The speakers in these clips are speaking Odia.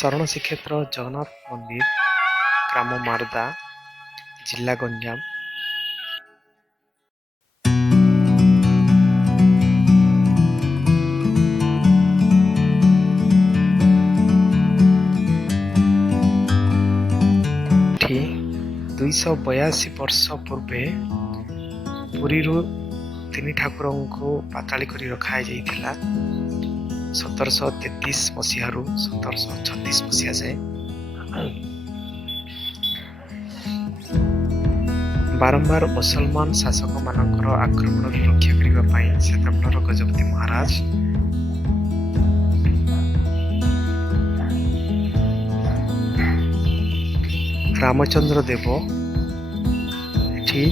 saranasrikhetra ଜଗନ୍ନାଥ ମନ୍ଦିର, ଗ୍ରାମ ମାର୍ଦା, ଜିଲ୍ଲା ଗଞ୍ଜାମ। ଏଠି 282 ବର୍ଷ ପୂର୍ବେ ପୁରୀରୁ ତିନି ଠାକୁରଙ୍କୁ ପାତାଳି କରି ରଖାଯାଇଥିଲା। 1733 ମସିହାରୁ 1736 ମସିହା ଯାଏ ବାରମ୍ବାର ମୁସଲମାନ ଶାସକମାନଙ୍କର ଆକ୍ରମଣରୁ ରକ୍ଷା କରିବା ପାଇଁ ସେତେବେଳର ଗଜପତି ମହାରାଜ ରାମଚନ୍ଦ୍ର ଦେବ ଏଠି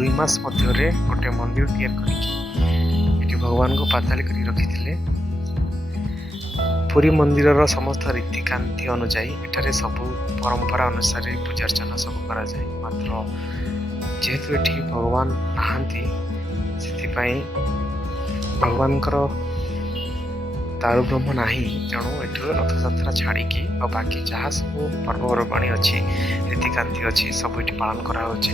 2 ମାସ ମଧ୍ୟରେ ଗୋଟେ ମନ୍ଦିର ତିଆରି କରିକି ଏଠି ଭଗବାନଙ୍କୁ ପାତାଳି କରି ରଖିଥିଲେ। ପୁରୀ ମନ୍ଦିରର ସମସ୍ତ ରୀତିକାନ୍ତି ଅନୁଯାୟୀ ଏଠାରେ ସବୁ ପରମ୍ପରା ଅନୁସାରେ ପୂଜାର୍ଚ୍ଚନା ସବୁ କରାଯାଏ। ମାତ୍ର ଯେହେତୁ ଏଠି ଭଗବାନ ନାହାନ୍ତି, ସେଥିପାଇଁ ଭଗବାନଙ୍କର ଦାରୁବ୍ରହ୍ମ ନାହିଁ, ତେଣୁ ଏଠୁ ରଥଯାତ୍ରା ଛାଡ଼ିକି ଆଉ ବାକି ଯାହା ସବୁ ପର୍ବପର୍ବାଣି ଅଛି, ରୀତିକାନ୍ତି ଅଛି, ସବୁ ଏଠି ପାଳନ କରାହେଉଛି।